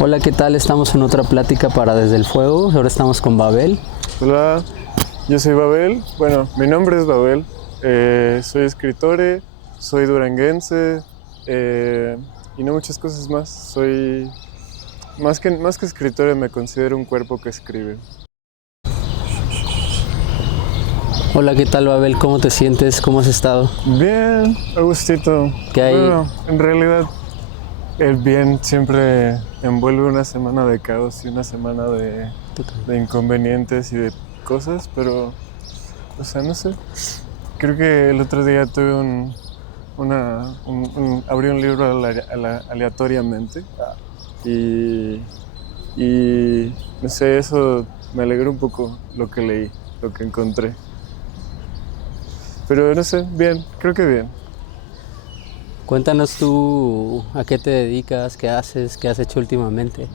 Hola, ¿qué tal? Estamos en otra plática para Desde el Fuego. Ahora estamos con Babel. Hola, yo soy Babel. Bueno, mi nombre es Babel. Soy escritor, soy duranguense eh, y no muchas cosas más. Soy más que escritor, me considero un cuerpo que escribe. Hola, ¿qué tal, Babel? ¿Cómo te sientes? ¿Cómo has estado? Bien, Agustito. ¿Qué hay? Bueno, en realidad el bien siempre envuelve una semana de caos y una semana de inconvenientes y de cosas, pero, o sea, no sé. Creo que el otro día tuve abrí un libro aleatoriamente y, no sé, eso me alegró un poco lo que leí, lo que encontré. Pero no sé, bien, creo que bien. Cuéntanos tú a qué te dedicas, qué haces, qué has hecho últimamente.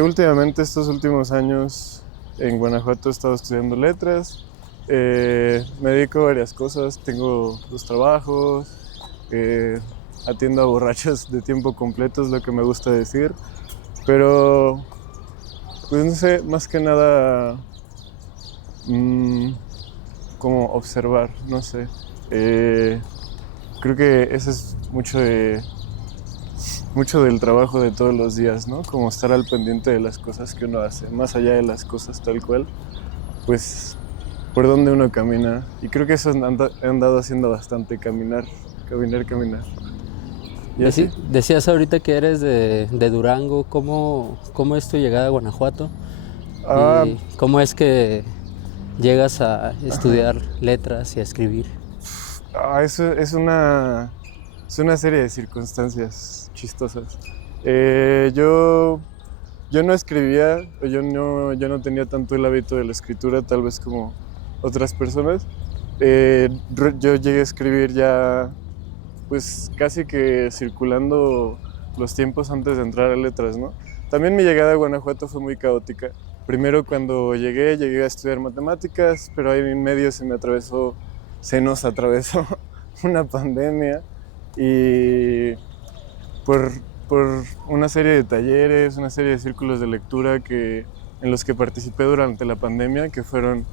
Últimamente, estos últimos años en Guanajuato he estado estudiando letras. Me dedico a varias cosas, tengo dos trabajos, eh, atiendo a borrachos de tiempo completo, es lo que me gusta decir. Pero, pues no sé, más que nada, mm, como observar, no sé. Eh, Creo que eso es mucho del trabajo de todos los días, ¿no? Como estar al pendiente de las cosas que uno hace, más allá de las cosas tal cual, pues por donde uno camina. Y creo que eso he andado haciendo bastante, caminar. ¿Y así? Decías ahorita que eres de Durango. ¿Cómo es tu llegada a Guanajuato? Ah, ¿Y cómo es que llegas a ajá. estudiar letras y a escribir? Eso es una serie de circunstancias chistosas. Yo no escribía, o yo no tenía tanto el hábito de la escritura, tal vez como otras personas. Yo llegué a escribir ya, pues casi que circulando los tiempos antes de entrar a letras, ¿no? También mi llegada a Guanajuato fue muy caótica. Primero cuando llegué a estudiar matemáticas, pero ahí en medio se nos atravesó una pandemia y por, por una serie de talleres, una serie de círculos de lectura en los que participé durante la pandemia, que fueron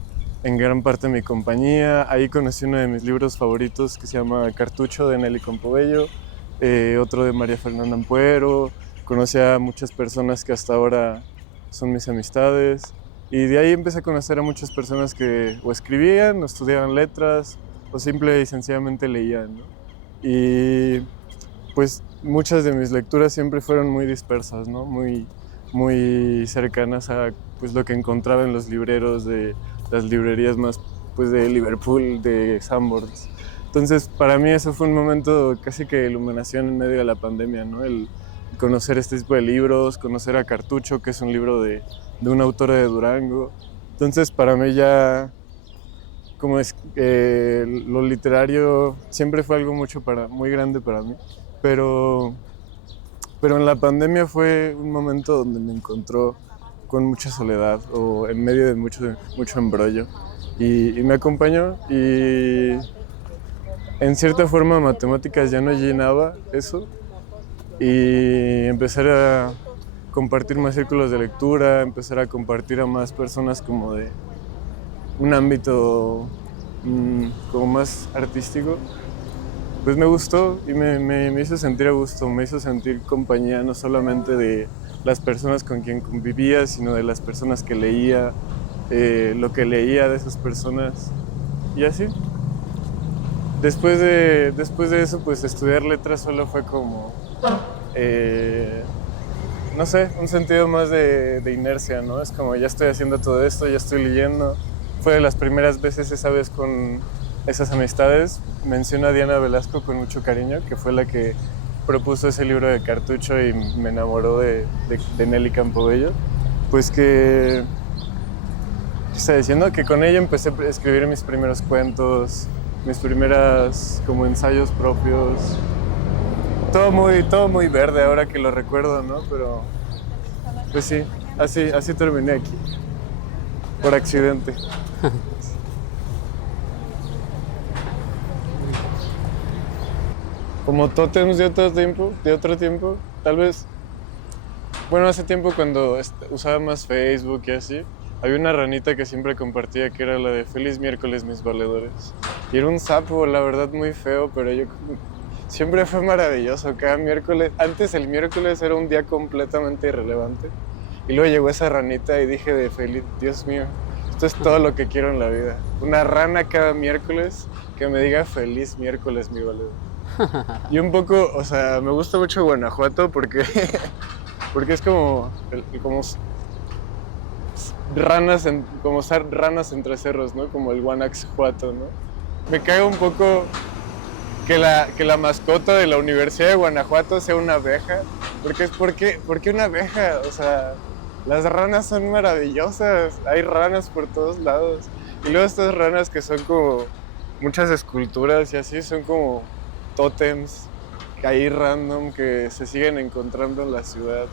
en gran parte mi compañía. Ahí conocí uno de mis libros favoritos que se llama Cartucho de Nelly Campobello, otro de María Fernanda Ampuero. Conocí a muchas personas que hasta ahora son mis amistades. Y de ahí empecé a conocer a muchas personas que o escribían, o estudiaban letras, o simple y sencillamente leían, ¿no? Y pues muchas de mis lecturas siempre fueron muy dispersas, ¿no? Muy cercanas a pues, lo que encontraba en los libreros de las librerías más pues, de Liverpool, de Sanborns. Entonces, para mí eso fue un momento casi que de iluminación en medio de la pandemia, ¿no? El conocer este tipo de libros, conocer a Cartucho, que es un libro de una autora de Durango. Entonces, para mí ya como es lo literario siempre fue algo muy grande para mí, pero, pero en la pandemia fue un momento donde me encontró con mucha soledad o en medio de mucho embrollo y me acompañó y en cierta forma matemáticas ya no llenaba eso y empezar a compartir más círculos de lectura, empezar a compartir a más personas como de un ámbito como más artístico, pues me gustó y me hizo sentir a gusto, me hizo sentir compañía no solamente de las personas con quien convivía, sino de las personas que leía, lo que leía de esas personas y así. Después de eso, pues estudiar letras solo fue como, eh, no sé, un sentido más de inercia, ¿no? Es como ya estoy haciendo todo esto, ya estoy leyendo. Fue de las primeras veces esa vez con esas amistades. Menciono a Diana Velasco con mucho cariño, que fue la que propuso ese libro de Cartucho y me enamoró de Nelly Campobello. Pues ¿qué está diciendo? Que con ella empecé a escribir mis primeros cuentos, mis primeras como ensayos propios. Todo muy verde ahora que lo recuerdo, ¿no? Pero pues sí, así terminé aquí, por accidente. Como tótems de otro tiempo, tal vez Bueno, hace tiempo cuando usaba más Facebook y así, había una ranita que siempre compartía que era la de Feliz miércoles, mis valedores. Y era un sapo, la verdad, muy feo, pero siempre fue maravilloso. Cada miércoles, antes el miércoles era un día completamente irrelevante. Y luego llegó esa ranita y dije de feliz, Dios mío, esto es todo lo que quiero en la vida. Una rana cada miércoles que me diga feliz miércoles, mi valedor. Y un poco, o sea, me gusta mucho Guanajuato porque, porque es como como ser ranas entre cerros, ¿no? Como el Guanajuato, ¿no? Me cae un poco que la mascota de la Universidad de Guanajuato sea una abeja, ¿por qué una abeja? O sea, las ranas son maravillosas, hay ranas por todos lados. Y luego estas ranas que son como muchas esculturas y así, son como tótems que ahí random que se siguen encontrando en la ciudad.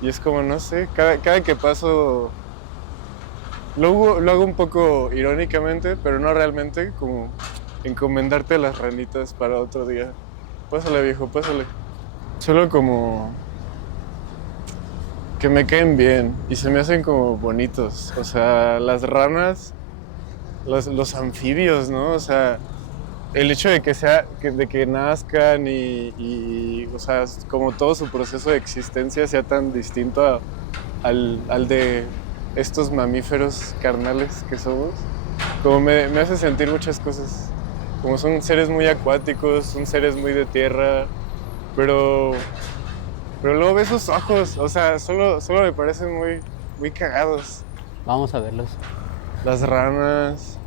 Y es como, no sé, cada que paso, lo hago un poco irónicamente, pero no realmente, como encomendarte a las ranitas para otro día. Pásale, viejo, pásale. Solo como que me caen bien y se me hacen como bonitos. O sea, las ranas, los anfibios, ¿no? O sea, el hecho de de que nazcan o sea, como todo su proceso de existencia sea tan distinto al de estos mamíferos carnales que somos, como me hace sentir muchas cosas. Como son seres muy acuáticos, son seres muy de tierra, pero, pero luego ves sus ojos, o sea, solo me parecen muy cagados. Vamos a verlos. Las ranas.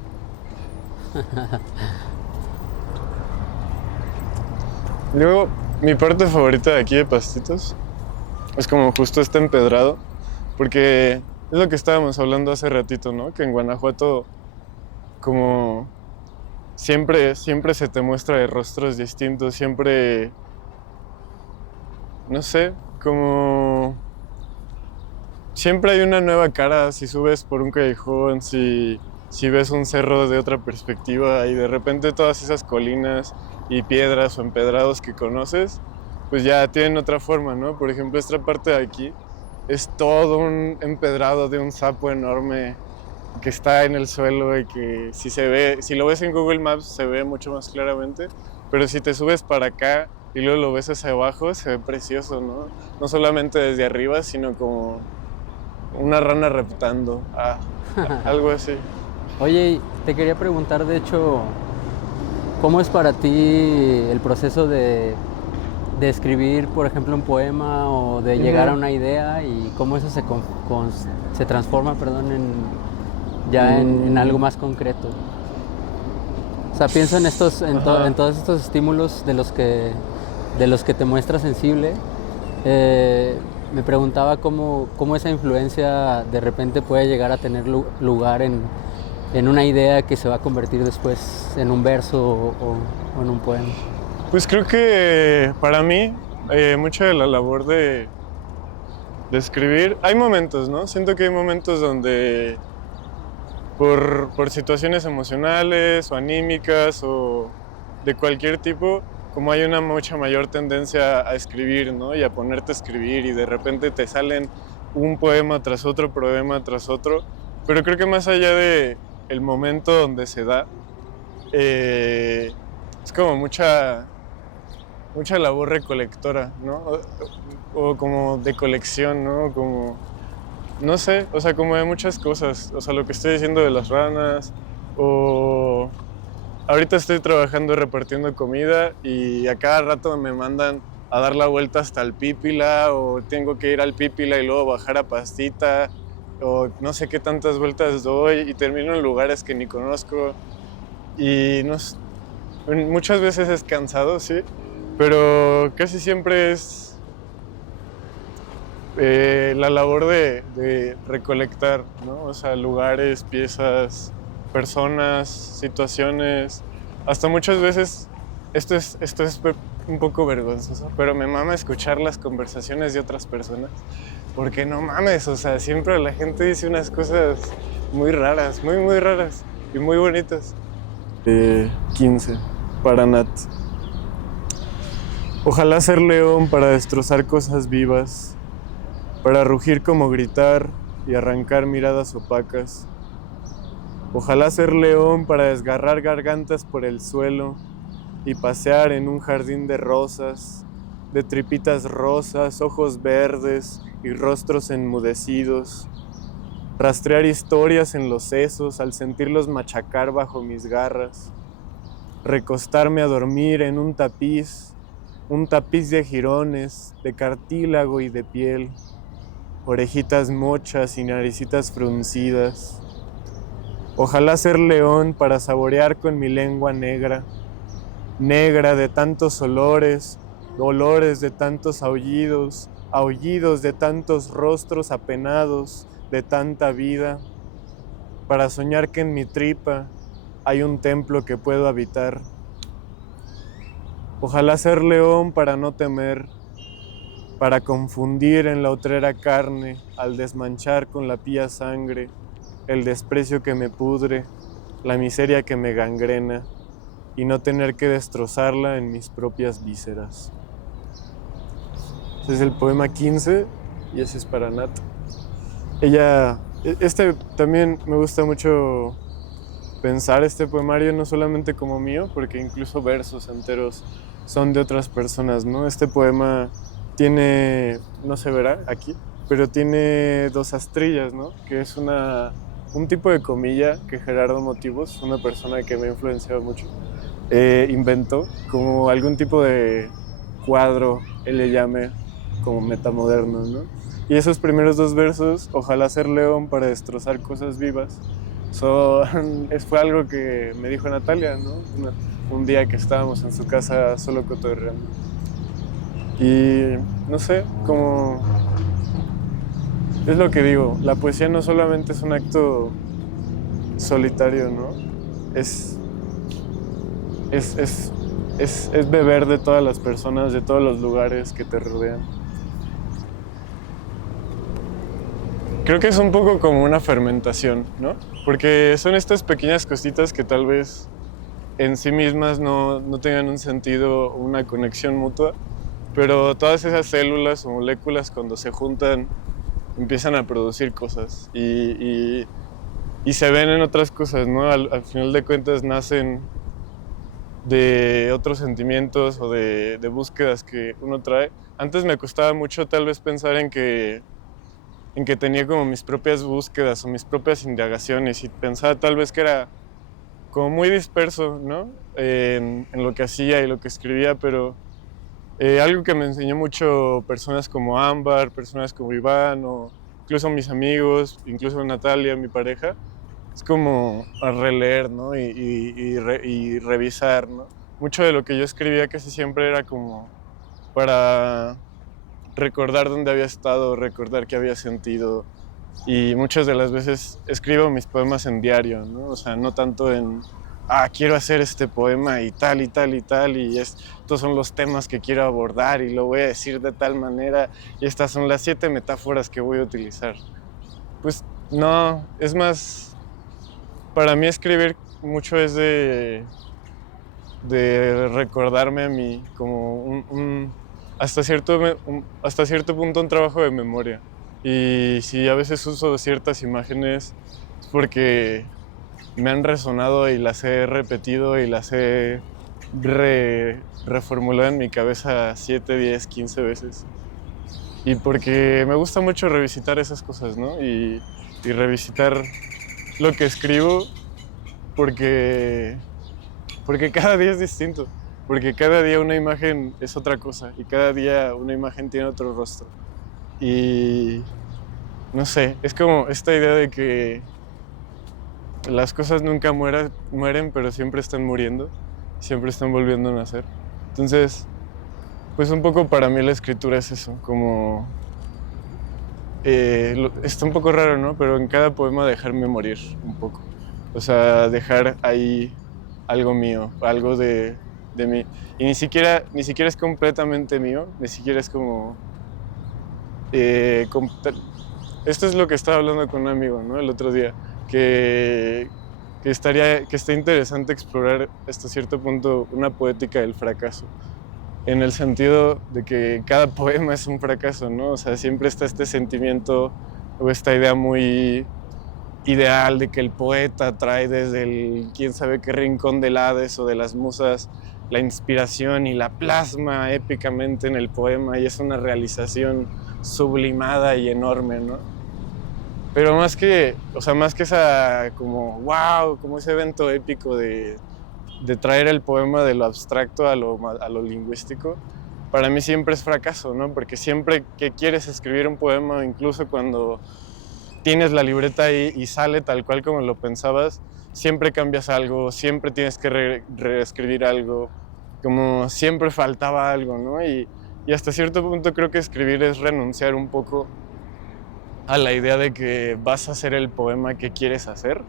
Luego, mi parte favorita de aquí de Pastitos es como justo este empedrado, porque es lo que estábamos hablando hace ratito, ¿no? Que en Guanajuato como siempre se te muestra de rostros distintos, siempre, no sé, como siempre hay una nueva cara si subes por un callejón, si ves un cerro de otra perspectiva y de repente todas esas colinas y piedras o empedrados que conoces, pues ya tienen otra forma, ¿no? Por ejemplo, esta parte de aquí es todo un empedrado de un sapo enorme que está en el suelo y que si lo ves en Google Maps se ve mucho más claramente, pero si te subes para acá y luego lo ves hacia abajo, se ve precioso, ¿no? No solamente desde arriba, sino como una rana reptando, algo así. Oye, te quería preguntar, de hecho, ¿cómo es para ti el proceso de escribir, por ejemplo, un poema o de llegar a una idea y cómo eso se transforma, perdón, en algo más concreto? O sea, pienso en todos estos estímulos de los que te muestras sensible. Me preguntaba cómo esa influencia de repente puede llegar a tener lugar en una idea que se va a convertir después en un verso o en un poema. Pues creo que para mí, mucha de la labor de escribir, hay momentos, ¿no? Siento que hay momentos donde por situaciones emocionales o anímicas o de cualquier tipo, como hay una mucha mayor tendencia a escribir, ¿no? Y a ponerte a escribir y de repente te salen un poema tras otro, poema tras otro. Pero creo que más allá de el momento donde se da, es como mucha labor recolectora, ¿no? O como de colección, ¿no? Como, no sé, o sea, como de muchas cosas. O sea, lo que estoy diciendo de las ranas, o ahorita estoy trabajando repartiendo comida y a cada rato me mandan a dar la vuelta hasta el Pípila, o tengo que ir al Pípila y luego bajar a Pastita, o no sé qué tantas vueltas doy y termino en lugares que ni conozco. Y no sé, muchas veces es cansado, sí, pero casi siempre es la labor de recolectar, ¿no? O sea, lugares, piezas, personas, situaciones. Hasta muchas veces, esto es un poco vergonzoso, pero me mama escuchar las conversaciones de otras personas. Porque no mames, o sea, siempre la gente dice unas cosas muy raras, muy raras y muy bonitas. 15, para Nat. Ojalá ser león para destrozar cosas vivas, para rugir como gritar y arrancar miradas opacas. Ojalá ser león para desgarrar gargantas por el suelo y pasear en un jardín de rosas, de tripitas rosas, ojos verdes y rostros enmudecidos. Rastrear historias en los sesos al sentirlos machacar bajo mis garras. Recostarme a dormir en un tapiz de jirones, de cartílago y de piel, orejitas mochas y naricitas fruncidas. Ojalá ser león para saborear con mi lengua negra, negra de tantos olores, olores de tantos aullidos, aullidos de tantos rostros apenados, de tanta vida, para soñar que en mi tripa hay un templo que puedo habitar. Ojalá ser león para no temer, para confundir en la otrera carne, al desmanchar con la pía sangre, el desprecio que me pudre, la miseria que me gangrena, y no tener que destrozarla en mis propias vísceras. Ese es el poema 15 y ese es para Nat. Este también me gusta mucho pensar este poemario no solamente como mío, porque incluso versos enteros son de otras personas, ¿no? Este poema tiene, no se verá aquí, pero tiene 2 astrillas, ¿no? Que es un tipo de comilla que Gerardo Motivos, una persona que me ha influenciado mucho, inventó como algún tipo de cuadro, él le llame como metamoderno, ¿no? Y esos primeros 2 versos, ojalá ser león para destrozar cosas vivas, fue algo que me dijo Natalia, ¿no? Un día que estábamos en su casa solo cotorreando. Y no sé, como es lo que digo, la poesía no solamente es un acto solitario, ¿no? Es beber de todas las personas, de todos los lugares que te rodean. Creo que es un poco como una fermentación, ¿no? Porque son estas pequeñas cositas que tal vez en sí mismas no tengan un sentido o una conexión mutua, pero todas esas células o moléculas cuando se juntan empiezan a producir cosas y se ven en otras cosas, ¿no? Al final de cuentas nacen de otros sentimientos o de búsquedas que uno trae. Antes me costaba mucho tal vez pensar en que tenía como mis propias búsquedas o mis propias indagaciones y pensaba tal vez que era como muy disperso, ¿no? En lo que hacía y lo que escribía, pero algo que me enseñó mucho personas como Ámbar, personas como Iván o incluso mis amigos, incluso Natalia, mi pareja, es como a releer, ¿no? Y revisar, ¿no? Mucho de lo que yo escribía casi siempre era como para recordar dónde había estado, recordar qué había sentido. Y muchas de las veces escribo mis poemas en diario, ¿no? O sea, no tanto en, quiero hacer este poema y tal y tal y tal, y estos son los temas que quiero abordar y lo voy a decir de tal manera, y estas son las 7 metáforas que voy a utilizar. Pues no, es más, para mí escribir mucho es de recordarme a mí como hasta cierto punto un trabajo de memoria. Y si a veces uso ciertas imágenes es porque me han resonado y las he repetido y las he reformulado en mi cabeza 7, 10, 15 veces. Y porque me gusta mucho revisitar esas cosas, ¿no? Y revisitar lo que escribo porque cada día es distinto. Porque cada día una imagen es otra cosa y cada día una imagen tiene otro rostro. Y no sé, es como esta idea de que las cosas nunca mueren, pero siempre están muriendo, siempre están volviendo a nacer. Entonces, pues un poco para mí la escritura es eso, como... está un poco raro, ¿no? Pero en cada poema dejarme morir un poco. O sea, dejar ahí algo mío, algo de mí. Y ni siquiera es completamente mío, ni siquiera es como... esto es lo que estaba hablando con un amigo, ¿no? El otro día, que está interesante explorar hasta cierto punto una poética del fracaso. en el sentido de que cada poema es un fracaso, ¿no? O sea, siempre está este sentimiento o esta idea muy ideal de que el poeta trae desde el quién sabe qué rincón del Hades o de las musas la inspiración y la plasma épicamente en el poema y es una realización sublimada y enorme, ¿no? Pero más que, o sea, más que esa como wow, como ese evento épico de traer el poema de lo abstracto a lo lingüístico, para mí siempre es fracaso, ¿no? Porque siempre que quieres escribir un poema, incluso cuando tienes la libreta ahí y sale tal cual como lo pensabas, siempre cambias algo, siempre tienes que reescribir algo, como siempre faltaba algo, ¿no? Y hasta cierto punto creo que escribir es renunciar un poco a la idea de que vas a hacer el poema que quieres hacer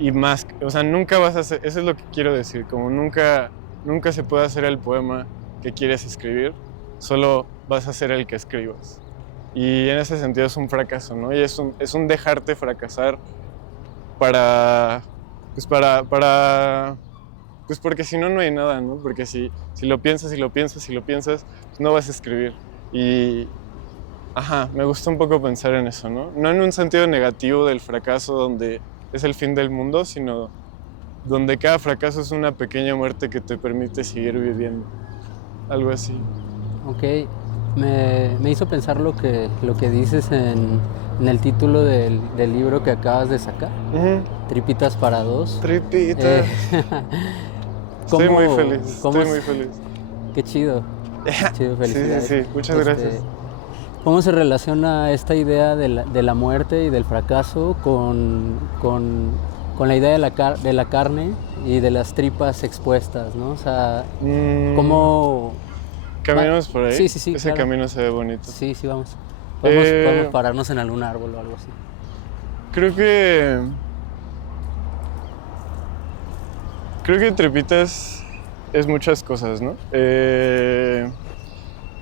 y más, o sea, nunca vas a hacer, eso es lo que quiero decir, como nunca se puede hacer el poema que quieres escribir, solo vas a hacer el que escribas. Y en ese sentido es un fracaso, ¿no? Y es un dejarte fracasar para, pues porque si no, no hay nada, ¿no? Porque si lo piensas y lo piensas y lo piensas, pues no vas a escribir. Y, me gusta un poco pensar en eso, ¿no? No en un sentido negativo del fracaso donde es el fin del mundo, sino donde cada fracaso es una pequeña muerte que te permite seguir viviendo. Algo así. Ok, me hizo pensar lo que dices en el título del libro que acabas de sacar, Tripitas para dos. Tripitas. Estoy muy feliz, muy feliz. Qué chido, felicidades. Sí, muchas gracias. ¿Cómo se relaciona esta idea de la muerte y del fracaso con la idea de la carne y de las tripas expuestas, ¿no? O sea, ¿cómo...? ¿Caminamos por ahí? Sí, Ese claro. camino se ve bonito. Sí, vamos. Podemos pararnos en algún árbol o algo así. Creo que Tripitas es muchas cosas, ¿no?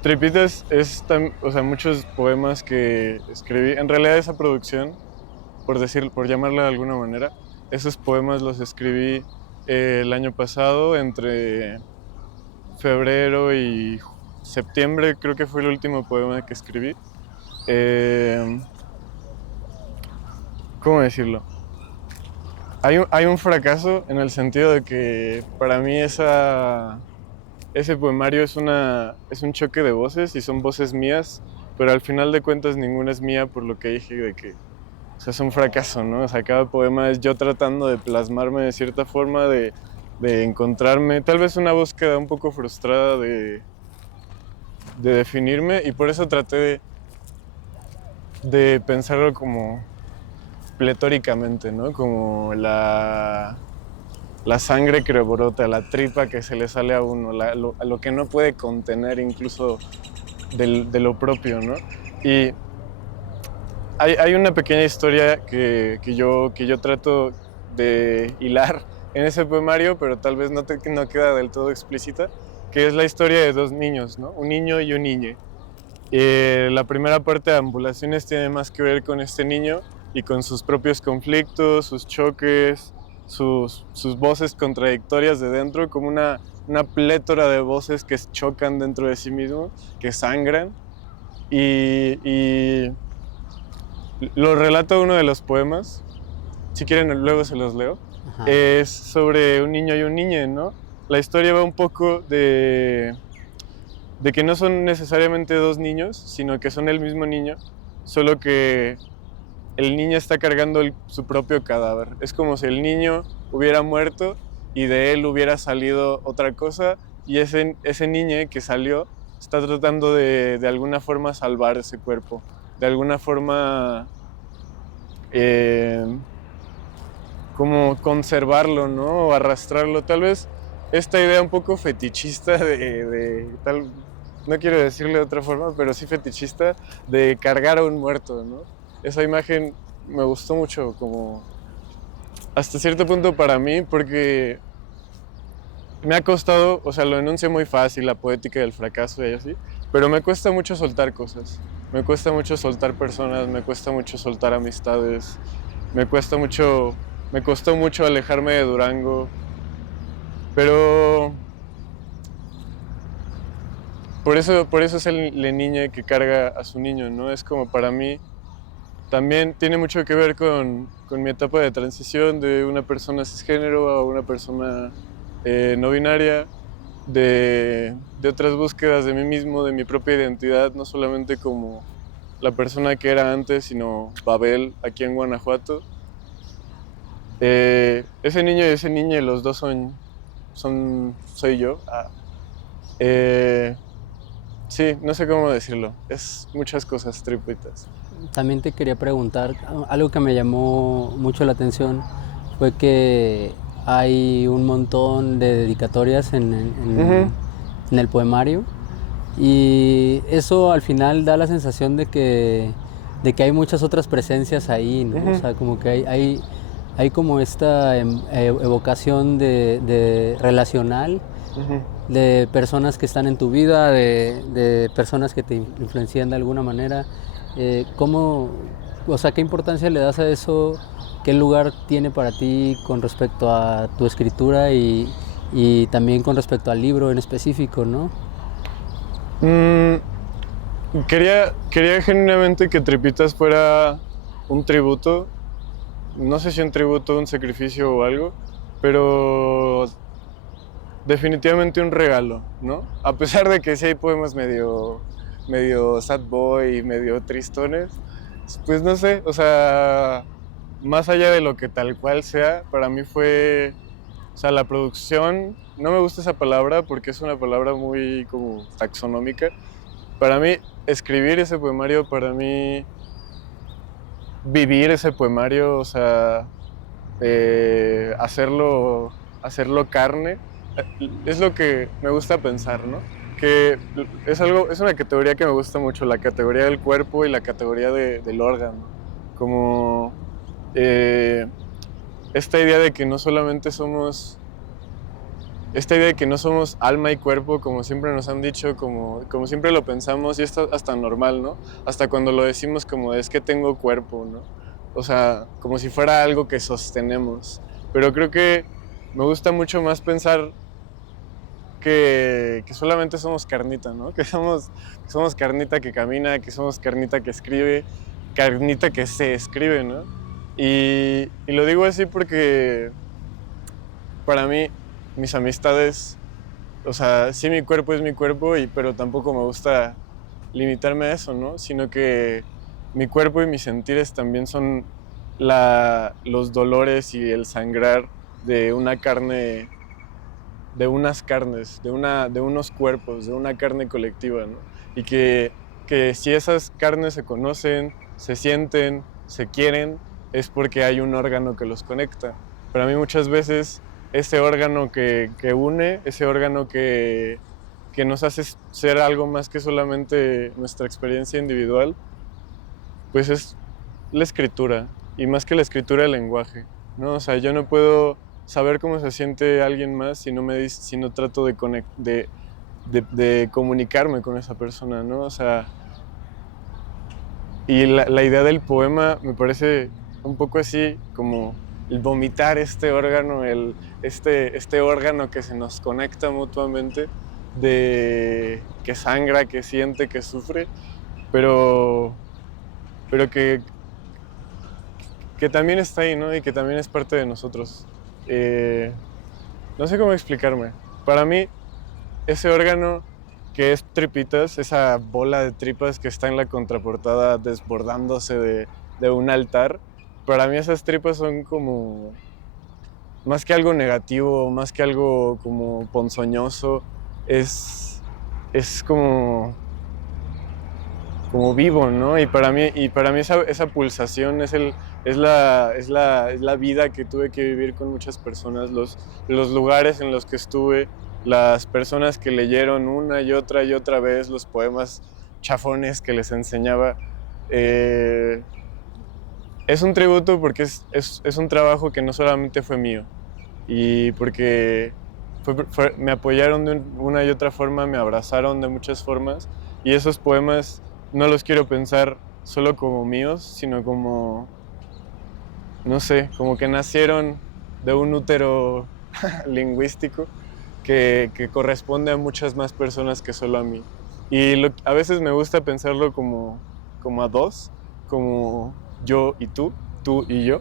Tripitas es, o sea, muchos poemas que escribí. En realidad esa producción, por llamarla de alguna manera, esos poemas los escribí el año pasado, entre febrero y septiembre, creo que fue el último poema que escribí. ¿Cómo decirlo? Hay un fracaso en el sentido de que para mí ese poemario es un choque de voces y son voces mías, pero al final de cuentas ninguna es mía por lo que dije de que, o sea, es un fracaso, ¿no? O sea, cada poema es yo tratando de plasmarme de cierta forma, de encontrarme, tal vez una búsqueda un poco frustrada de definirme y por eso traté de pensarlo como pletóricamente, ¿no? Como la sangre que brota, la tripa que se le sale a uno, a lo que no puede contener incluso de lo propio, ¿no? Y hay una pequeña historia que yo trato de hilar en ese poemario, pero tal vez no queda del todo explícita, que es la historia de dos niños, ¿no? Un niño y un niña. La primera parte de Ambulaciones tiene más que ver con este niño y con sus propios conflictos, sus choques, sus voces contradictorias de dentro, como una plétora de voces que chocan dentro de sí mismo, que sangran. Y lo relata uno de los poemas, si quieren luego se los leo. Ajá. Es sobre un niño y un niña, ¿no? La historia va un poco de que no son necesariamente dos niños, sino que son el mismo niño, solo que el niño está cargando su propio cadáver. Es como si el niño hubiera muerto y de él hubiera salido otra cosa y ese niño que salió está tratando de alguna forma salvar ese cuerpo, de alguna forma como conservarlo, ¿no? O arrastrarlo. Tal vez esta idea un poco fetichista no quiero decirle de otra forma, pero sí fetichista, de cargar a un muerto, ¿no? Esa imagen me gustó mucho, como hasta cierto punto para mí, porque me ha costado, o sea, lo enuncio muy fácil, la poética del fracaso y así, pero me cuesta mucho soltar cosas, me cuesta mucho soltar personas, me cuesta mucho soltar amistades, me costó mucho alejarme de Durango, pero por eso es la niña que carga a su niño, ¿no? Es como para mí, también tiene mucho que ver con mi etapa de transición de una persona cisgénero a una persona no binaria, de otras búsquedas de mí mismo, de mi propia identidad, no solamente como la persona que era antes, sino Babel, aquí en Guanajuato. Ese niño y ese niña, los dos soy yo. Eh, sí, no sé cómo decirlo. Es muchas cosas tripitas. También te quería preguntar, algo que me llamó mucho la atención fue que hay un montón de dedicatorias Ujú, en el poemario y eso al final da la sensación de que hay muchas otras presencias ahí, ¿no? O ujú, sea, como que hay como esta evocación de relacional, ujú. de personas que están en tu vida, de personas que te influencian de alguna manera. ¿Cómo, o sea, qué importancia le das a eso? ¿Qué lugar tiene para ti con respecto a tu escritura y también con respecto al libro en específico, ¿no? Mm, quería genuinamente que Tripitas fuera un tributo. No sé si un tributo, un sacrificio o algo, pero definitivamente un regalo, ¿no? A pesar de que sí hay poemas medio sad boy, medio tristones, pues no sé, o sea, más allá de lo que tal cual sea, para mí fue, o sea, la producción, no me gusta esa palabra porque es una palabra muy como taxonómica. Para mí, escribir ese poemario, para mí, vivir ese poemario, o sea, hacerlo carne, es lo que me gusta pensar, ¿no? Que es una categoría que me gusta mucho, la categoría del cuerpo y la categoría del órgano. Como eh, esta idea de que no solamente somos, esta idea de que no somos alma y cuerpo, como siempre nos han dicho, como siempre lo pensamos, y esto hasta normal, ¿no? Hasta cuando lo decimos como es que tengo cuerpo, ¿no? O sea, como si fuera algo que sostenemos. Pero creo que me gusta mucho más pensar que solamente somos carnita, ¿no? Que somos carnita que camina, que somos carnita que escribe, carnita que se escribe, ¿no? Y lo digo así porque para mí, mis amistades, o sea, sí mi cuerpo es mi cuerpo, pero tampoco me gusta limitarme a eso, ¿no? Sino que mi cuerpo y mis sentires también son los dolores y el sangrar de una carne, de unas carnes, de unos cuerpos, de una carne colectiva, ¿no? Y que si esas carnes se conocen, se sienten, se quieren, es porque hay un órgano que los conecta. Para mí muchas veces ese órgano que une, ese órgano que nos hace ser algo más que solamente nuestra experiencia individual, pues es la escritura, y más que la escritura, el lenguaje, ¿no? O sea, yo no puedo saber cómo se siente alguien más si no si no trato de comunicarme con esa persona, ¿no? O sea, y la idea del poema me parece un poco así como el vomitar este órgano, este órgano que se nos conecta mutuamente, que sangra, que siente, que sufre, pero, pero que también está ahí, ¿no? Y que también es parte de nosotros. Eh, no sé cómo explicarme. Para mí, ese órgano que es Tripitas, esa bola de tripas que está en la contraportada desbordándose de un altar, para mí esas tripas son como, más que algo negativo, más que algo como ponzoñoso, es como vivo, ¿no? Y para mí esa pulsación es la vida que tuve que vivir con muchas personas, los lugares en los que estuve, las personas que leyeron una y otra vez los poemas chafones que les enseñaba. Eh, es un tributo porque es un trabajo que no solamente fue mío, y porque me apoyaron de una y otra forma, me abrazaron de muchas formas, y esos poemas no los quiero pensar solo como míos, sino como, no sé, como que nacieron de un útero lingüístico que corresponde a muchas más personas que solo a mí. Y a veces me gusta pensarlo como a dos, como yo y tú y yo,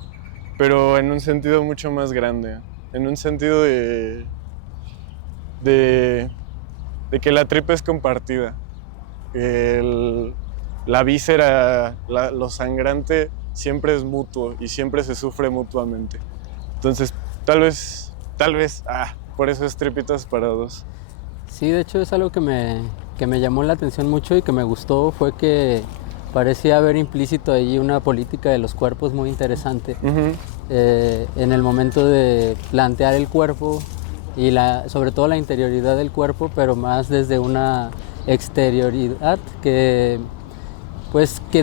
pero en un sentido mucho más grande, en un sentido de, de que la tripa es compartida, el, la víscera, lo sangrante siempre es mutuo y siempre se sufre mutuamente. Entonces, tal vez, por eso es Tripitas para dos. Sí, de hecho es algo que me llamó la atención mucho y que me gustó, fue que parecía haber implícito ahí una política de los cuerpos muy interesante. En el momento de plantear el cuerpo y sobre todo la interioridad del cuerpo, pero más desde una exterioridad que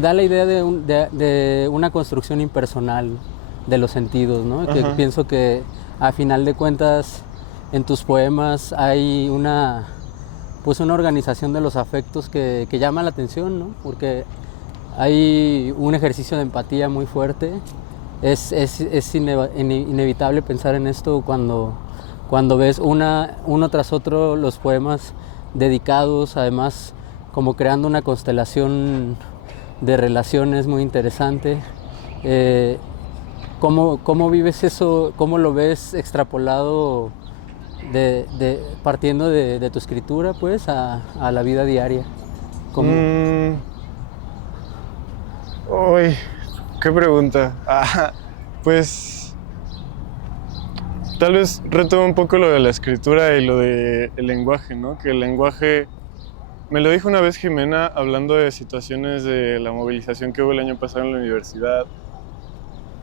da la idea de una construcción impersonal de los sentidos, ¿no? Que pienso que a final de cuentas en tus poemas hay una organización de los afectos que llama la atención, ¿no? Porque hay un ejercicio de empatía muy fuerte. Es inevitable pensar en esto cuando ves uno tras otro los poemas dedicados, además como creando una constelación de relaciones muy interesante. ¿Cómo vives eso? ¿Cómo lo ves extrapolado partiendo de tu escritura, pues, a la vida diaria? Uy, qué pregunta. Pues tal vez retomo un poco lo de la escritura y lo del lenguaje, ¿no? Que el lenguaje, me lo dijo una vez Jimena hablando de situaciones de la movilización que hubo el año pasado en la universidad,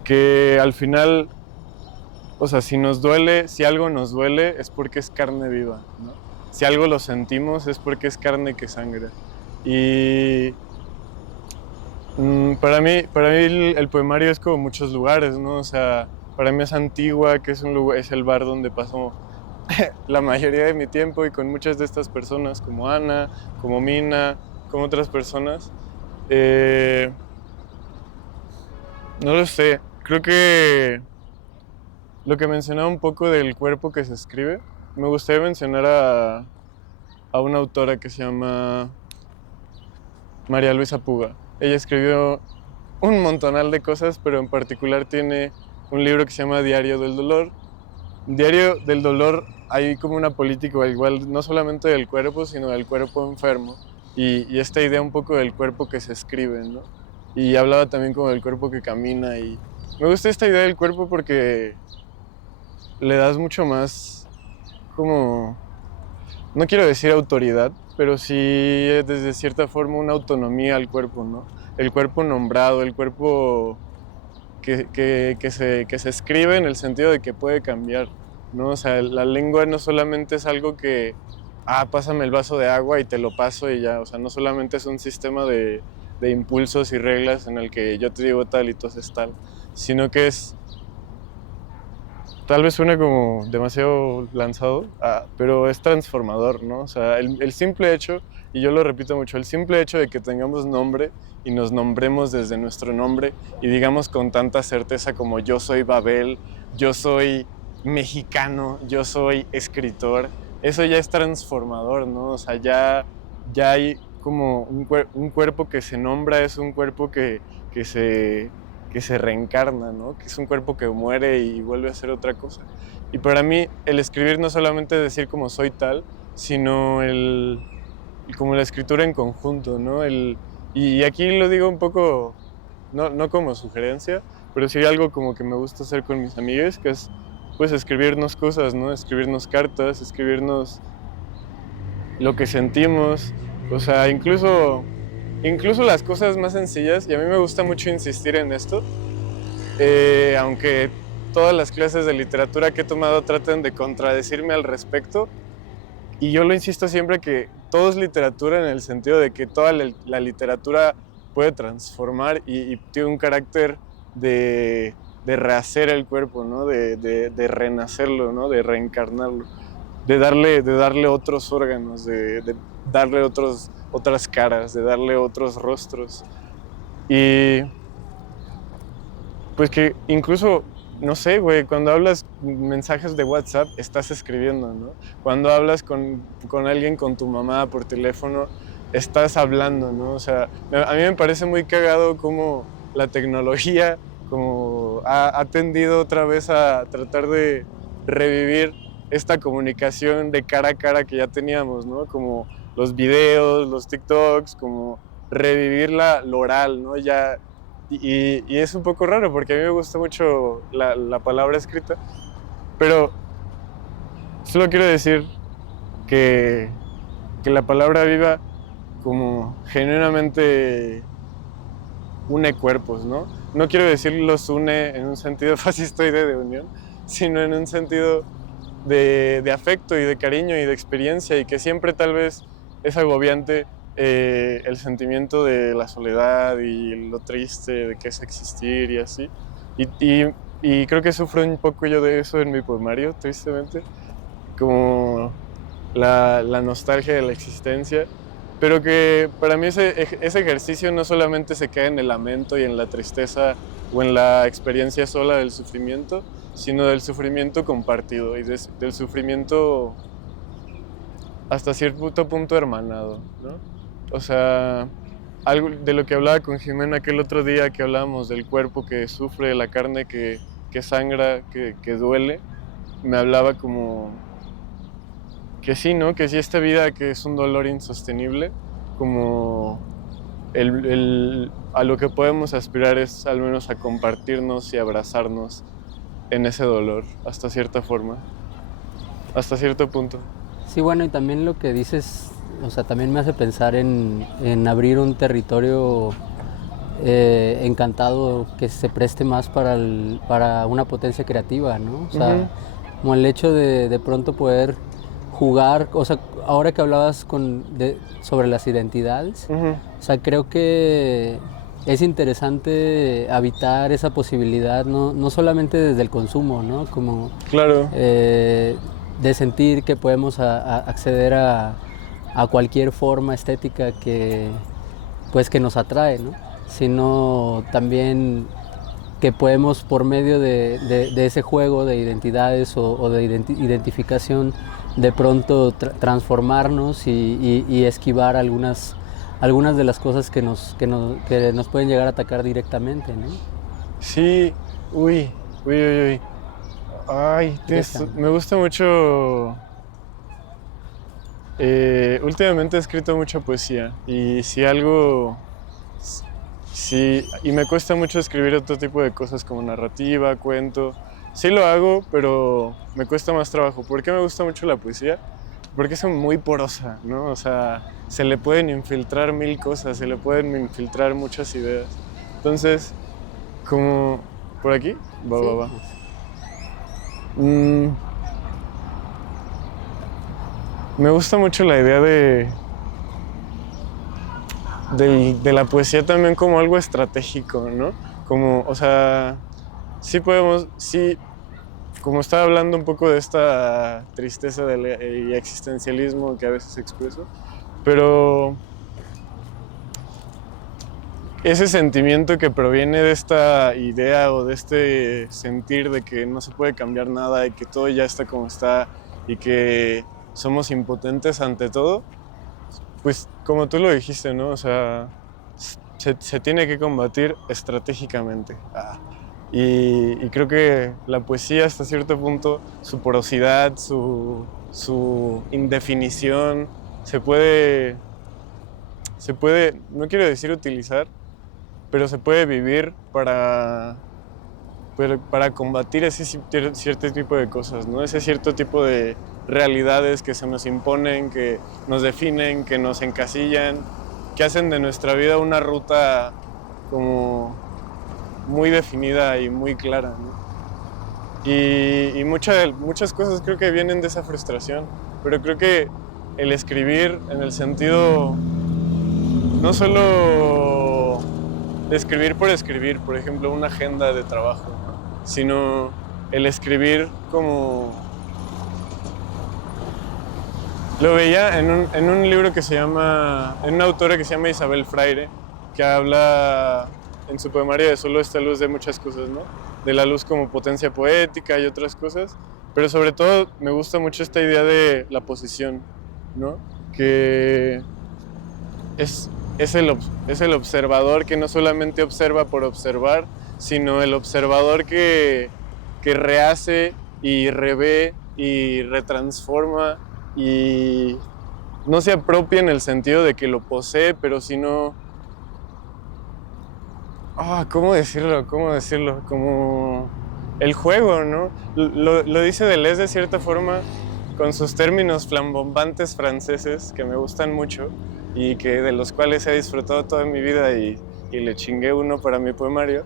que al final, o sea, si algo nos duele es porque es carne viva, ¿no? Si algo lo sentimos es porque es carne que sangra. Y para mí el poemario es como muchos lugares, ¿no? O sea, para mí es Antigua, que es es el bar donde paso la mayoría de mi tiempo y con muchas de estas personas, como Ana, como Mina, como otras personas. No lo sé, creo que lo que mencionaba un poco del cuerpo que se escribe, me gustaría mencionar a una autora que se llama María Luisa Puga. Ella escribió un montonal de cosas, pero en particular tiene un libro que se llama Diario del Dolor. Diario del Dolor, hay como una política igual, no solamente del cuerpo, sino del cuerpo enfermo. Y esta idea un poco del cuerpo que se escribe, ¿no? Y hablaba también como del cuerpo que camina. Y me gusta esta idea del cuerpo porque le das mucho más, como, no quiero decir autoridad, pero sí desde cierta forma una autonomía al cuerpo, ¿no? El cuerpo nombrado, el cuerpo que se escribe en el sentido de que puede cambiar, ¿no? O sea, la lengua no solamente es algo que, pásame el vaso de agua y te lo paso y ya, o sea, no solamente es un sistema de impulsos y reglas en el que yo te digo tal y tú haces tal, sino que es, tal vez suene como demasiado lanzado, pero es transformador, ¿no? O sea, el simple hecho, y yo lo repito mucho, el simple hecho de que tengamos nombre y nos nombremos desde nuestro nombre y digamos con tanta certeza como yo soy Babel, yo soy mexicano, yo soy escritor, eso ya es transformador, ¿no? O sea, ya hay como un cuerpo que se nombra, es un cuerpo que se reencarna, ¿no? Que es un cuerpo que muere y vuelve a ser otra cosa. Y para mí el escribir no solamente es decir como soy tal, sino como la escritura en conjunto, ¿no? Y aquí lo digo un poco, no como sugerencia, pero sí algo como que me gusta hacer con mis amigues, que es pues escribirnos cosas, ¿no? Escribirnos cartas, escribirnos lo que sentimos, o sea, incluso las cosas más sencillas, y a mí me gusta mucho insistir en esto, aunque todas las clases de literatura que he tomado traten de contradecirme al respecto, y yo lo insisto siempre que todo es literatura en el sentido de que toda la literatura puede transformar y tiene un carácter de rehacer el cuerpo, ¿no? De renacerlo, ¿no? De reencarnarlo, de darle otros órganos, de darle otras caras, de darle otros rostros. Y pues que incluso, no sé, güey, cuando hablas mensajes de WhatsApp, estás escribiendo, ¿no? Cuando hablas con alguien, con tu mamá por teléfono, estás hablando, ¿no? O sea, a mí me parece muy cagado cómo la tecnología como ha tendido otra vez a tratar de revivir esta comunicación de cara a cara que ya teníamos, ¿no? Como los videos, los TikToks, como revivir lo oral, ¿no? Ya, y es un poco raro porque a mí me gusta mucho la palabra escrita, pero solo quiero decir que, que la palabra viva como genuinamente une cuerpos, ¿no? No quiero decir los une en un sentido fascistoide de unión, sino en un sentido de afecto y de cariño y de experiencia, y que siempre tal vez es agobiante el sentimiento de la soledad y lo triste de que es existir y así. Y creo que sufro un poco yo de eso en mi poemario, tristemente, como la nostalgia de la existencia, pero que para mí ese ejercicio no solamente se queda en el lamento y en la tristeza o en la experiencia sola del sufrimiento, sino del sufrimiento compartido y del sufrimiento hasta cierto punto hermanado, ¿no? O sea, algo de lo que hablaba con Jimena aquel otro día, que hablábamos del cuerpo que sufre, la carne que sangra, que duele, me hablaba como que sí, ¿no? Que sí, esta vida que es un dolor insostenible, como a lo que podemos aspirar es al menos a compartirnos y abrazarnos en ese dolor, hasta cierta forma, hasta cierto punto. Sí, bueno, y también lo que dices, o sea, también me hace pensar en abrir un territorio encantado que se preste más para una potencia creativa, ¿no? O sea, como el hecho de pronto poder jugar, o sea, ahora que hablabas sobre las identidades, o sea, creo que es interesante habitar esa posibilidad, no solamente desde el consumo, ¿no? Como Claro. De sentir que podemos acceder a cualquier forma estética pues, que nos atrae, ¿no? Sino también que podemos, por medio de ese juego de identidades o de identificación, de pronto transformarnos y esquivar algunas de las cosas que nos pueden llegar a atacar directamente, ¿no? Sí, uy. Ay, me gusta mucho. Últimamente he escrito mucha poesía, y si algo. Sí, y me cuesta mucho escribir otro tipo de cosas como narrativa, cuento. Sí lo hago, pero me cuesta más trabajo. ¿Por qué me gusta mucho la poesía? Porque es muy porosa, ¿no? O sea, se le pueden infiltrar mil cosas, se le pueden infiltrar muchas ideas. Entonces, como... ¿Por aquí? Va. Me gusta mucho la idea de la poesía también como algo estratégico, ¿no? Como, o sea, sí, como estaba hablando un poco de esta tristeza y existencialismo que a veces expreso, pero ese sentimiento que proviene de esta idea o de este sentir de que no se puede cambiar nada y que todo ya está como está y que somos impotentes ante todo, pues como tú lo dijiste, ¿no? O sea, se tiene que combatir estratégicamente. Y creo que la poesía hasta cierto punto, su porosidad, su indefinición, se puede, no quiero decir utilizar, pero se puede vivir para combatir ese cierto tipo de cosas, ¿no? Ese cierto tipo de realidades que se nos imponen, que nos definen, que nos encasillan, que hacen de nuestra vida una ruta como muy definida y muy clara, ¿no? Y muchas cosas creo que vienen de esa frustración, pero creo que el escribir en el sentido no solo de escribir por escribir, por ejemplo, una agenda de trabajo, sino el escribir como... Lo veía en un libro que se llama... en una autora que se llama Isabel Freire, que habla en su poemario de Solo esta luz de muchas cosas, ¿no? De la luz como potencia poética y otras cosas, pero sobre todo me gusta mucho esta idea de la posición, ¿no? Que es el observador que no solamente observa por observar, sino el observador que rehace y revé y retransforma y no se apropia en el sentido de que lo posee, pero sino... ¿cómo decirlo? Como el juego, ¿no? Lo dice Deleuze de cierta forma con sus términos flambombantes franceses que me gustan mucho y que de los cuales he disfrutado toda mi vida y le chingué uno para mi poemario.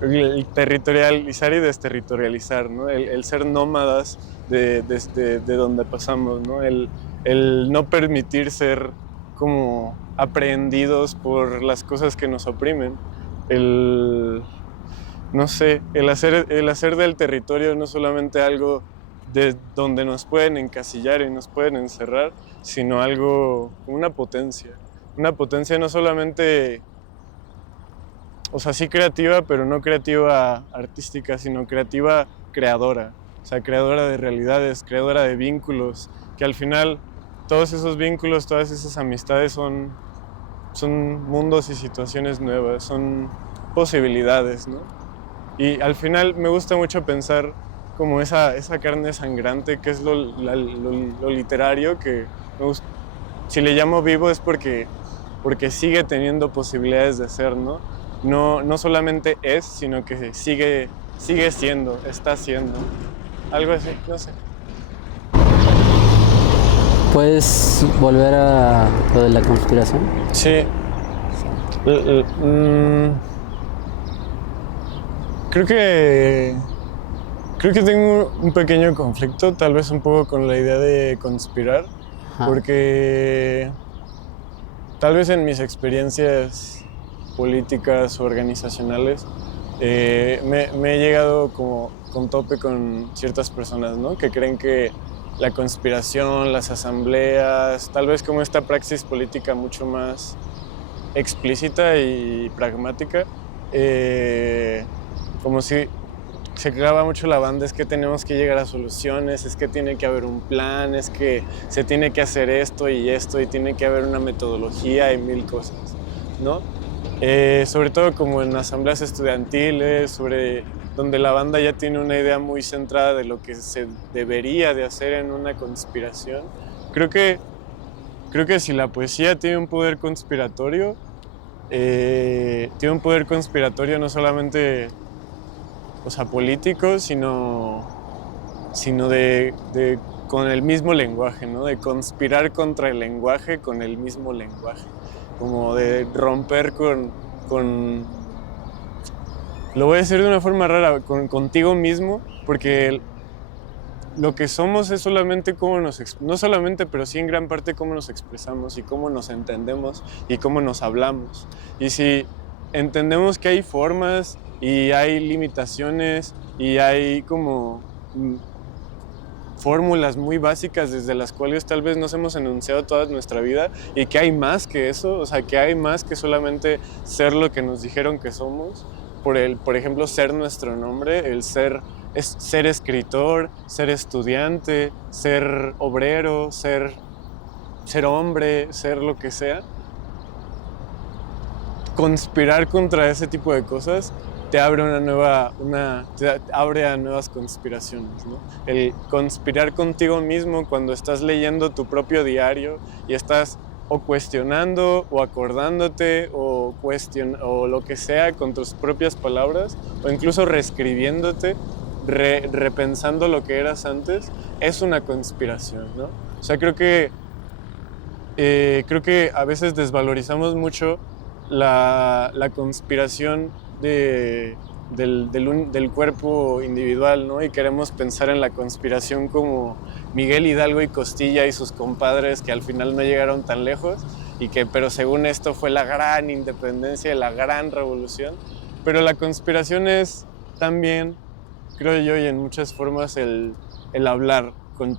El territorializar y desterritorializar, ¿no? El ser nómadas de donde pasamos, ¿no? El no permitir ser como aprehendidos por las cosas que nos oprimen. No sé, el hacer del territorio no solamente algo de donde nos pueden encasillar y nos pueden encerrar, sino algo, una potencia no solamente, o sea, sí creativa, pero no creativa artística, sino creativa creadora, o sea, creadora de realidades, creadora de vínculos, que al final todos esos vínculos, todas esas amistades son mundos y situaciones nuevas, son posibilidades, ¿no? Y al final me gusta mucho pensar como esa carne sangrante que es lo literario, que si le llamo vivo es porque sigue teniendo posibilidades de ser, ¿no? No solamente es, sino que sigue siendo, está siendo. Algo así, no sé. ¿Puedes volver a lo de la conspiración? Sí. Creo que tengo un pequeño conflicto, tal vez un poco con la idea de conspirar, porque tal vez en mis experiencias políticas o organizacionales me he llegado como con tope con ciertas personas, ¿no? Que creen que la conspiración, las asambleas, tal vez como esta praxis política mucho más explícita y pragmática, como si se clava mucho la banda, es que tenemos que llegar a soluciones, es que tiene que haber un plan, es que se tiene que hacer esto y tiene que haber una metodología y mil cosas, ¿no? Sobre todo como en asambleas estudiantiles, donde la banda ya tiene una idea muy centrada de lo que se debería de hacer en una conspiración. Creo que si la poesía tiene un poder conspiratorio, no solamente, o sea, político, sino con el mismo lenguaje, ¿no? De conspirar contra el lenguaje con el mismo lenguaje, como de romper lo voy a decir de una forma rara, contigo mismo, porque lo que somos es solamente no solamente, pero sí en gran parte cómo nos expresamos y cómo nos entendemos y cómo nos hablamos. Y si entendemos que hay formas y hay limitaciones y hay como fórmulas muy básicas desde las cuales tal vez nos hemos enunciado toda nuestra vida y que hay más que eso, o sea, que hay más que solamente ser lo que nos dijeron que somos, por ejemplo, ser nuestro nombre, ser escritor, ser estudiante, ser obrero, ser hombre, ser lo que sea. Conspirar contra ese tipo de cosas te abre te abre a nuevas conspiraciones, ¿no? El conspirar contigo mismo cuando estás leyendo tu propio diario y estás o cuestionando o acordándote o lo que sea con tus propias palabras, o incluso reescribiéndote, repensando lo que eras antes, es una conspiración, ¿no? O sea, creo que a veces desvalorizamos mucho la conspiración del cuerpo individual, ¿no? Y queremos pensar en la conspiración como Miguel Hidalgo y Costilla y sus compadres, que al final no llegaron tan lejos, pero según esto fue la gran independencia, la gran revolución. Pero la conspiración es también, creo yo, y en muchas formas, el hablar con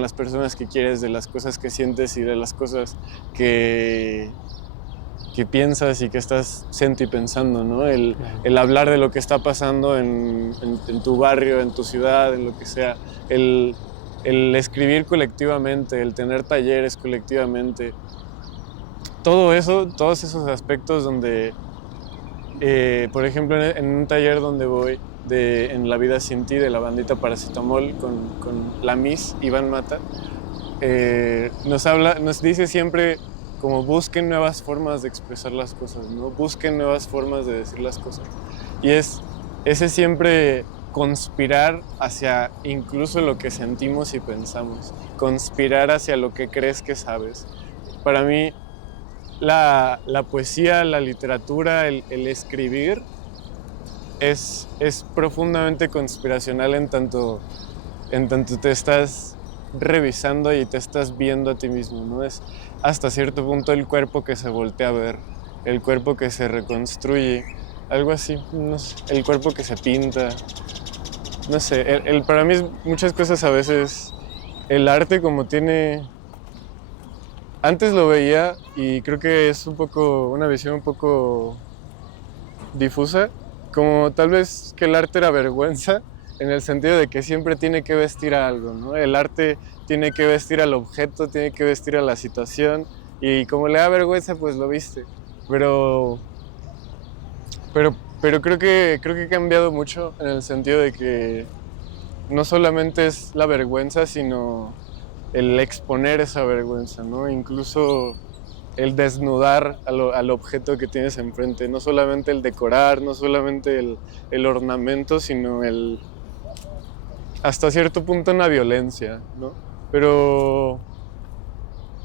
las personas que quieres, de las cosas que sientes y de las cosas que piensas y que estás pensando, ¿no? El hablar de lo que está pasando en tu barrio, en tu ciudad, en lo que sea. El escribir colectivamente, el tener talleres colectivamente. todo eso, todos esos aspectos donde, por ejemplo, en un taller donde voy, en La vida sin ti, de la bandita Paracetamol, con la Miss Iván Mata, nos dice siempre como busquen nuevas formas de expresar las cosas, ¿no? Busquen nuevas formas de decir las cosas. Y es ese siempre conspirar hacia incluso lo que sentimos y pensamos, conspirar hacia lo que crees que sabes. Para mí, la poesía, la literatura, el escribir es profundamente conspiracional en tanto te estás revisando y te estás viendo a ti mismo, ¿no? Es hasta cierto punto el cuerpo que se voltea a ver, el cuerpo que se reconstruye, algo así, no sé, el cuerpo que se pinta, no sé, para mí muchas cosas a veces, el arte como tiene... Antes lo veía y creo que es un poco, una visión un poco difusa, como tal vez que el arte era vergüenza, en el sentido de que siempre tiene que vestir a algo, ¿no? El arte tiene que vestir al objeto, tiene que vestir a la situación, y como le da vergüenza, pues lo viste. Pero, pero creo que ha cambiado mucho en el sentido de que no solamente es la vergüenza, sino el exponer esa vergüenza, ¿no? Incluso el desnudar al objeto que tienes enfrente, no solamente el decorar, no solamente el ornamento, sino hasta cierto punto una violencia, ¿no? Pero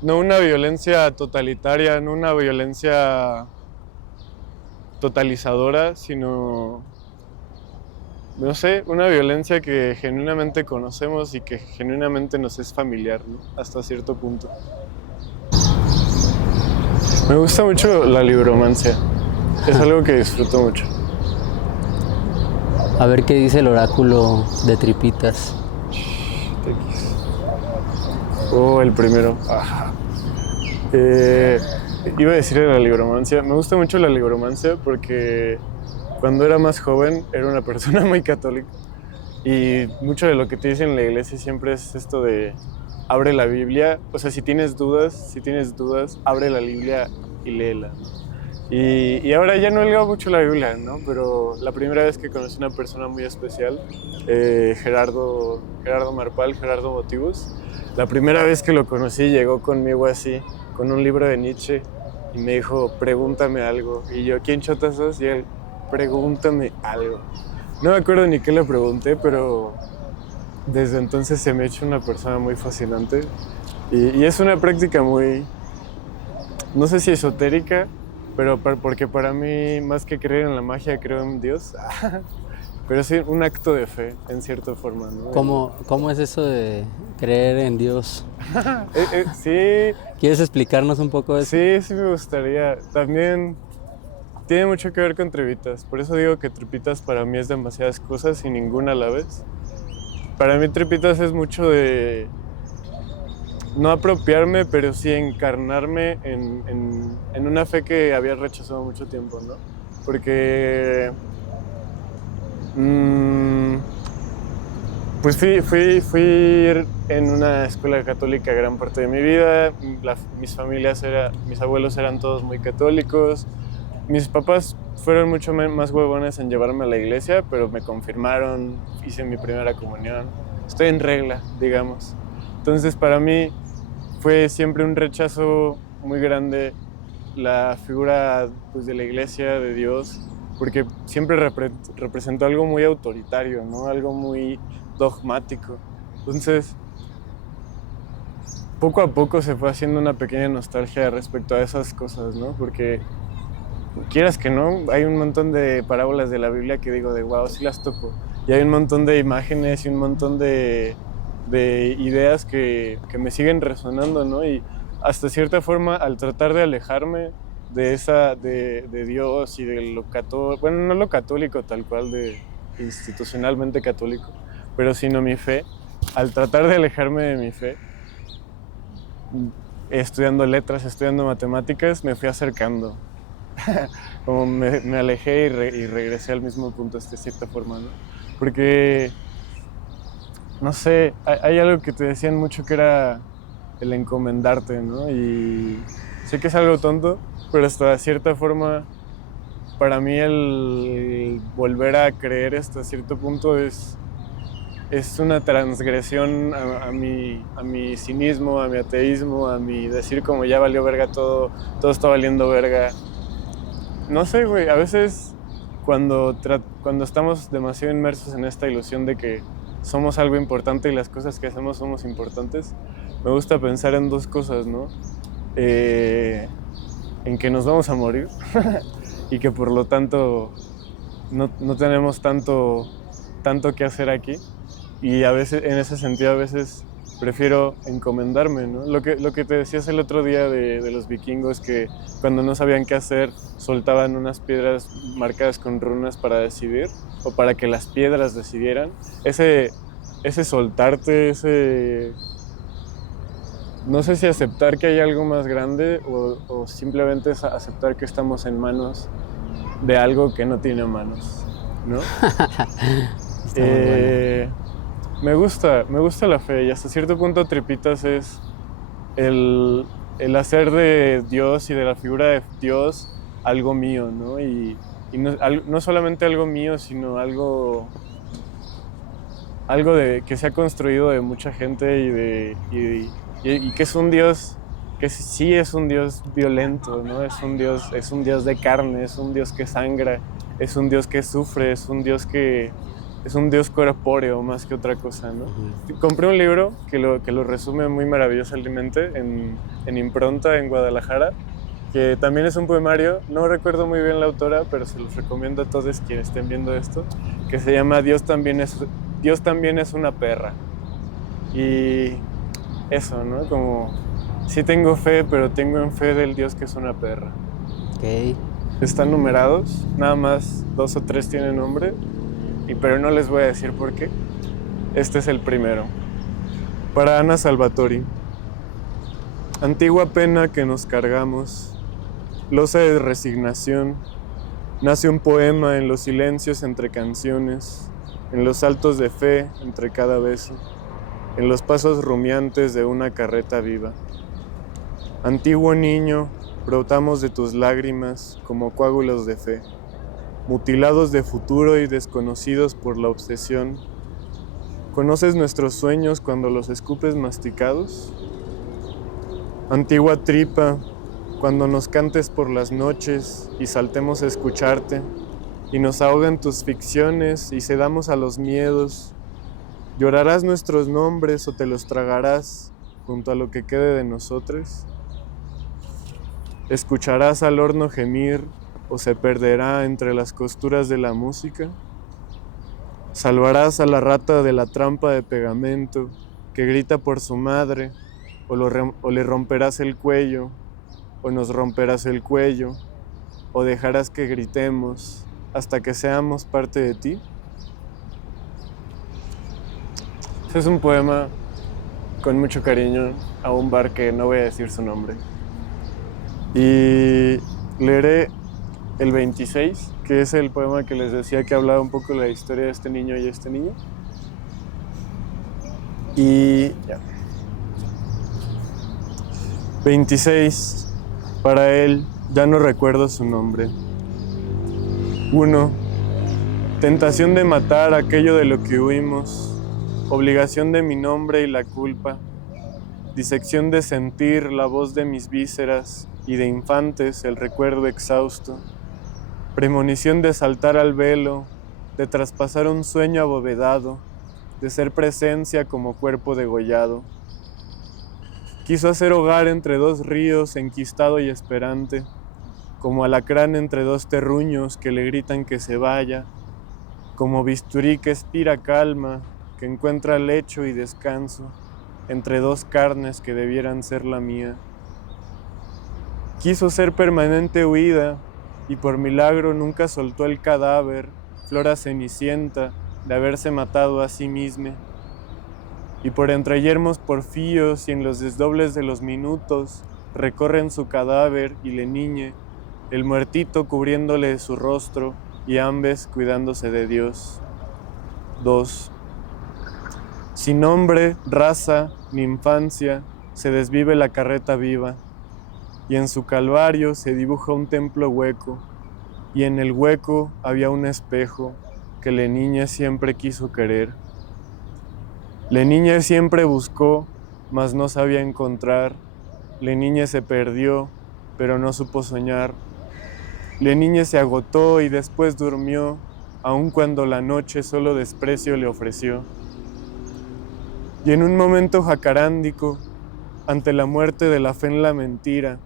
no una violencia totalitaria, no una violencia totalizadora, sino, no sé, una violencia que genuinamente conocemos y que genuinamente nos es familiar, ¿no? Hasta cierto punto. Me gusta mucho la libromancia, es algo que disfruto mucho. A ver qué dice el oráculo de Tripitas. Oh, el primero. Ajá. Iba a decir de la libromancia. Me gusta mucho la libromancia porque cuando era más joven era una persona muy católica. Y mucho de lo que te dicen en la iglesia siempre es esto de abre la Biblia. O sea, si tienes dudas, abre la Biblia y léela. Y ahora ya no leo mucho la Biblia, ¿no? Pero la primera vez que conocí a una persona muy especial, Gerardo Marpal, Gerardo Motivos, la primera vez que lo conocí llegó conmigo así, con un libro de Nietzsche, y me dijo, pregúntame algo. Y yo, ¿quién chotas sos? Y él, pregúntame algo. No me acuerdo ni qué le pregunté, pero desde entonces se me ha hecho una persona muy fascinante. Y es una práctica muy, no sé si esotérica, pero porque para mí, más que creer en la magia, creo en Dios. Pero sí, un acto de fe, en cierta forma, ¿no? ¿Cómo es eso de creer en Dios? Sí. ¿Quieres explicarnos un poco eso? Sí me gustaría. También tiene mucho que ver con Tripitas. Por eso digo que Tripitas para mí es demasiadas cosas y ninguna a la vez. Para mí Tripitas es mucho de no apropiarme, pero sí encarnarme en una fe que había rechazado mucho tiempo, ¿no? Porque pues fui en una escuela católica gran parte de mi vida. Mis abuelos eran todos muy católicos. Mis papás fueron mucho más huevones en llevarme a la iglesia, pero me confirmaron, hice mi primera comunión. Estoy en regla, digamos. Entonces para mí fue siempre un rechazo muy grande la figura, pues, de la iglesia, de Dios, porque siempre representó algo muy autoritario, ¿no? Algo muy dogmático. Entonces, poco a poco se fue haciendo una pequeña nostalgia respecto a esas cosas, ¿no? Porque, quieras que no, hay un montón de parábolas de la Biblia que digo de wow, sí las toco. Y hay un montón de imágenes y un montón de ideas que me siguen resonando, ¿no? Y hasta cierta forma, al tratar de alejarme de Dios y de lo católico, bueno, no lo católico tal cual, de institucionalmente católico, pero sino mi fe, al tratar de alejarme de mi fe, estudiando letras, estudiando matemáticas, me fui acercando. Como me alejé y regresé al mismo punto de cierta forma, ¿no? Porque, no sé, hay algo que te decían mucho que era el encomendarte, ¿no? Y Sé que es algo tonto, pero hasta cierta forma, para mí el volver a creer hasta cierto punto es una transgresión a mi cinismo, a mi ateísmo, a mi decir como ya valió verga todo, todo está valiendo verga. No sé, güey, a veces cuando estamos demasiado inmersos en esta ilusión de que somos algo importante y las cosas que hacemos somos importantes, me gusta pensar en dos cosas, ¿no? En que nos vamos a morir y que por lo tanto no tenemos tanto que hacer aquí. Y a veces, en ese sentido, a veces prefiero encomendarme, ¿no? Lo que te decías el otro día de los vikingos, que cuando no sabían qué hacer, soltaban unas piedras marcadas con runas para decidir, o para que las piedras decidieran. Ese soltarte, no sé si aceptar que hay algo más grande, o simplemente es aceptar que estamos en manos de algo que no tiene manos, ¿no? Está muy bueno. Me gusta la fe, y hasta cierto punto Tripitas es el hacer de Dios y de la figura de Dios algo mío, ¿no? Y no solamente algo mío, sino algo que se ha construido de mucha gente y que es un Dios que sí es un Dios violento, ¿no? Es un Dios de carne, es un Dios que sangra, es un Dios que sufre, es un Dios corpóreo más que otra cosa, ¿no? Compré un libro que lo resume muy maravillosamente en Impronta, en Guadalajara, que también es un poemario. No recuerdo muy bien la autora, pero se los recomiendo a todos quienes estén viendo esto, que se llama Dios también es una perra. Y eso, ¿no? Como, sí tengo fe, pero tengo en fe del Dios que es una perra. Ok. Están numerados, nada más 2 o 3 tienen nombre, pero no les voy a decir por qué. Este es el primero. Para Ana Salvatori. Antigua pena que nos cargamos, losa de resignación, nace un poema en los silencios entre canciones, en los saltos de fe entre cada beso, en los pasos rumiantes de una carreta viva. Antiguo niño, brotamos de tus lágrimas como coágulos de fe, mutilados de futuro y desconocidos por la obsesión. ¿Conoces nuestros sueños cuando los escupes masticados? Antigua tripa, cuando nos cantes por las noches y saltemos a escucharte, y nos ahogan tus ficciones y cedamos a los miedos, ¿llorarás nuestros nombres o te los tragarás junto a lo que quede de nosotros? ¿Escucharás al horno gemir o se perderá entre las costuras de la música? ¿Salvarás a la rata de la trampa de pegamento que grita por su madre o le romperás el cuello o nos romperás el cuello o dejarás que gritemos hasta que seamos parte de ti? Ese es un poema con mucho cariño a un bar que no voy a decir su nombre. Y leeré el 26, que es el poema que les decía que hablaba un poco de la historia de este niño y este niño. Y ya. 26. Para él, ya no recuerdo su nombre. 1. Tentación de matar aquello de lo que huimos. Obligación de mi nombre y la culpa. Disección de sentir la voz de mis vísceras y de infantes el recuerdo exhausto. Premonición de saltar al velo, de traspasar un sueño abovedado, de ser presencia como cuerpo degollado. Quiso hacer hogar entre dos ríos, enquistado y esperante, como alacrán entre dos terruños que le gritan que se vaya, como bisturí que expira calma, que encuentra lecho y descanso entre dos carnes que debieran ser la mía. Quiso ser permanente huida y por milagro nunca soltó el cadáver, flora cenicienta, de haberse matado a sí misma. Y por entre yermos porfíos y en los desdobles de los minutos recorren su cadáver y le niñe, el muertito cubriéndole su rostro y ambes cuidándose de Dios. 2. Sin nombre, raza, ni infancia, se desvive la carreta viva. y en su calvario se dibuja un templo hueco, y en el hueco había un espejo que la niña siempre quiso querer. La niña siempre buscó, mas no sabía encontrar. La niña se perdió, pero no supo soñar. La niña se agotó y después durmió, aun cuando la noche solo desprecio le ofreció. Y en un momento jacarándico, ante la muerte de la fe en la mentira,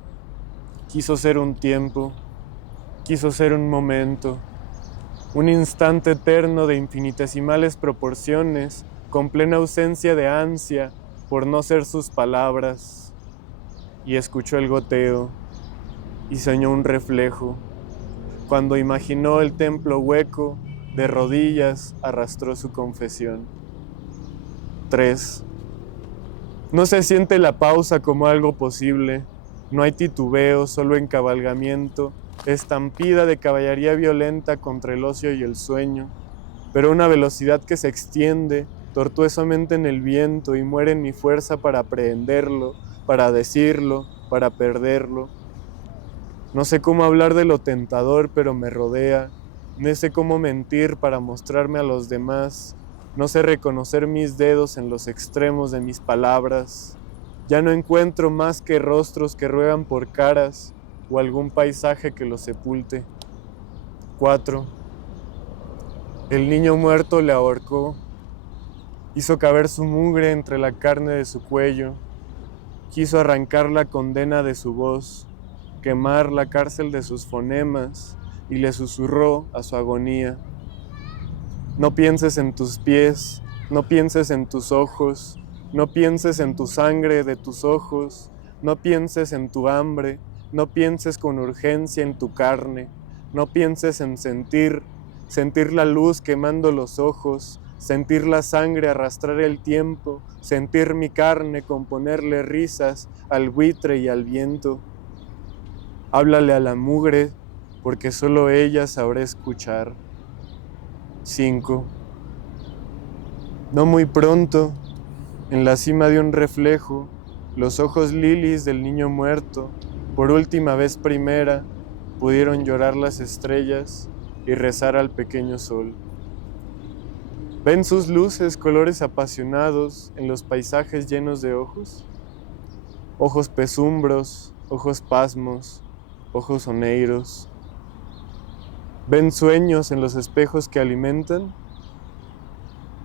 quiso ser un tiempo, quiso ser un momento, un instante eterno de infinitesimales proporciones, con plena ausencia de ansia por no ser sus palabras. Y escuchó el goteo y soñó un reflejo. Cuando imaginó el templo hueco, de rodillas arrastró su confesión. 3. No se siente la pausa como algo posible. No hay titubeo, solo encabalgamiento, estampida de caballería violenta contra el ocio y el sueño, pero una velocidad que se extiende tortuosamente en el viento y muere en mi fuerza para aprehenderlo, para decirlo, para perderlo. No sé cómo hablar de lo tentador, pero me rodea. No sé cómo mentir para mostrarme a los demás. No sé reconocer mis dedos en los extremos de mis palabras. Ya no encuentro más que rostros que ruegan por caras o algún paisaje que los sepulte. 4. El niño muerto le ahorcó. Hizo caber su mugre entre la carne de su cuello. Quiso arrancar la condena de su voz, quemar la cárcel de sus fonemas, y le susurró a su agonía: no pienses en tus pies, no pienses en tus ojos, no pienses en tu sangre de tus ojos, no pienses en tu hambre, no pienses con urgencia en tu carne, no pienses en sentir la luz quemando los ojos, sentir la sangre arrastrar el tiempo, sentir mi carne componerle risas al buitre y al viento. Háblale a la mugre, porque solo ella sabrá escuchar. 5. No muy pronto, en la cima de un reflejo, los ojos lilis del niño muerto, por última vez primera, pudieron llorar las estrellas y rezar al pequeño sol. ¿Ven sus luces, colores apasionados en los paisajes llenos de ojos? Ojos pesumbros, ojos pasmos, ojos oneiros. ¿Ven sueños en los espejos que alimentan?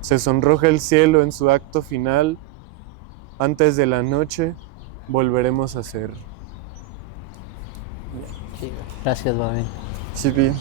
Se sonroja el cielo en su acto final. Antes de la noche volveremos a ser. Gracias, Babi. Sí, bien.